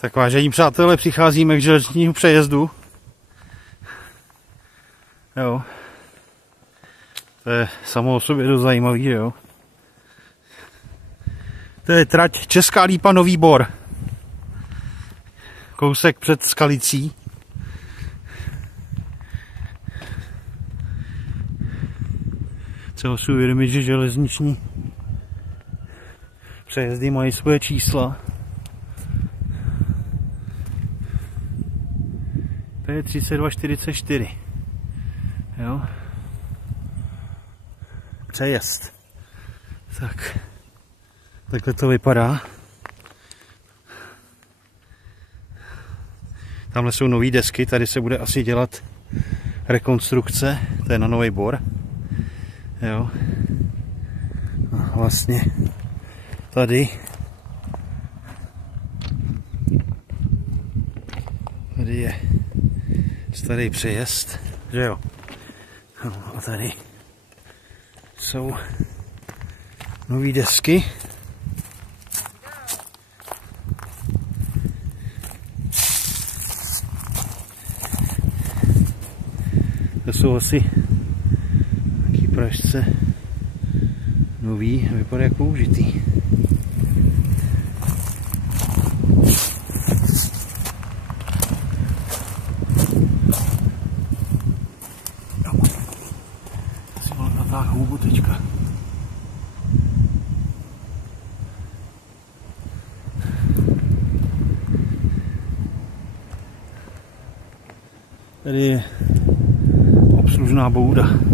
Tak vážení přátelé, přicházíme k železničnímu přejezdu. Jo. To je samo o sobě dost zajímavý, jo. To je trať Česká Lípa Nový Bor. Kousek před Skalicí. Třeba si uvědomit, že železniční přejezdy mají svoje čísla. To je 3244. Jo. Přejezd. Tak. Takhle to vypadá. Tamhle jsou nové desky, tady se bude asi dělat rekonstrukce, to je na Nový Bor. Jo. A vlastně tady je starý přejezd, že jo. No, a tady jsou nové desky. To jsou asi taký pražce nový, vypadá jako použitý. Si mám natáhl houbu teďka. Tady je obslužná bouda.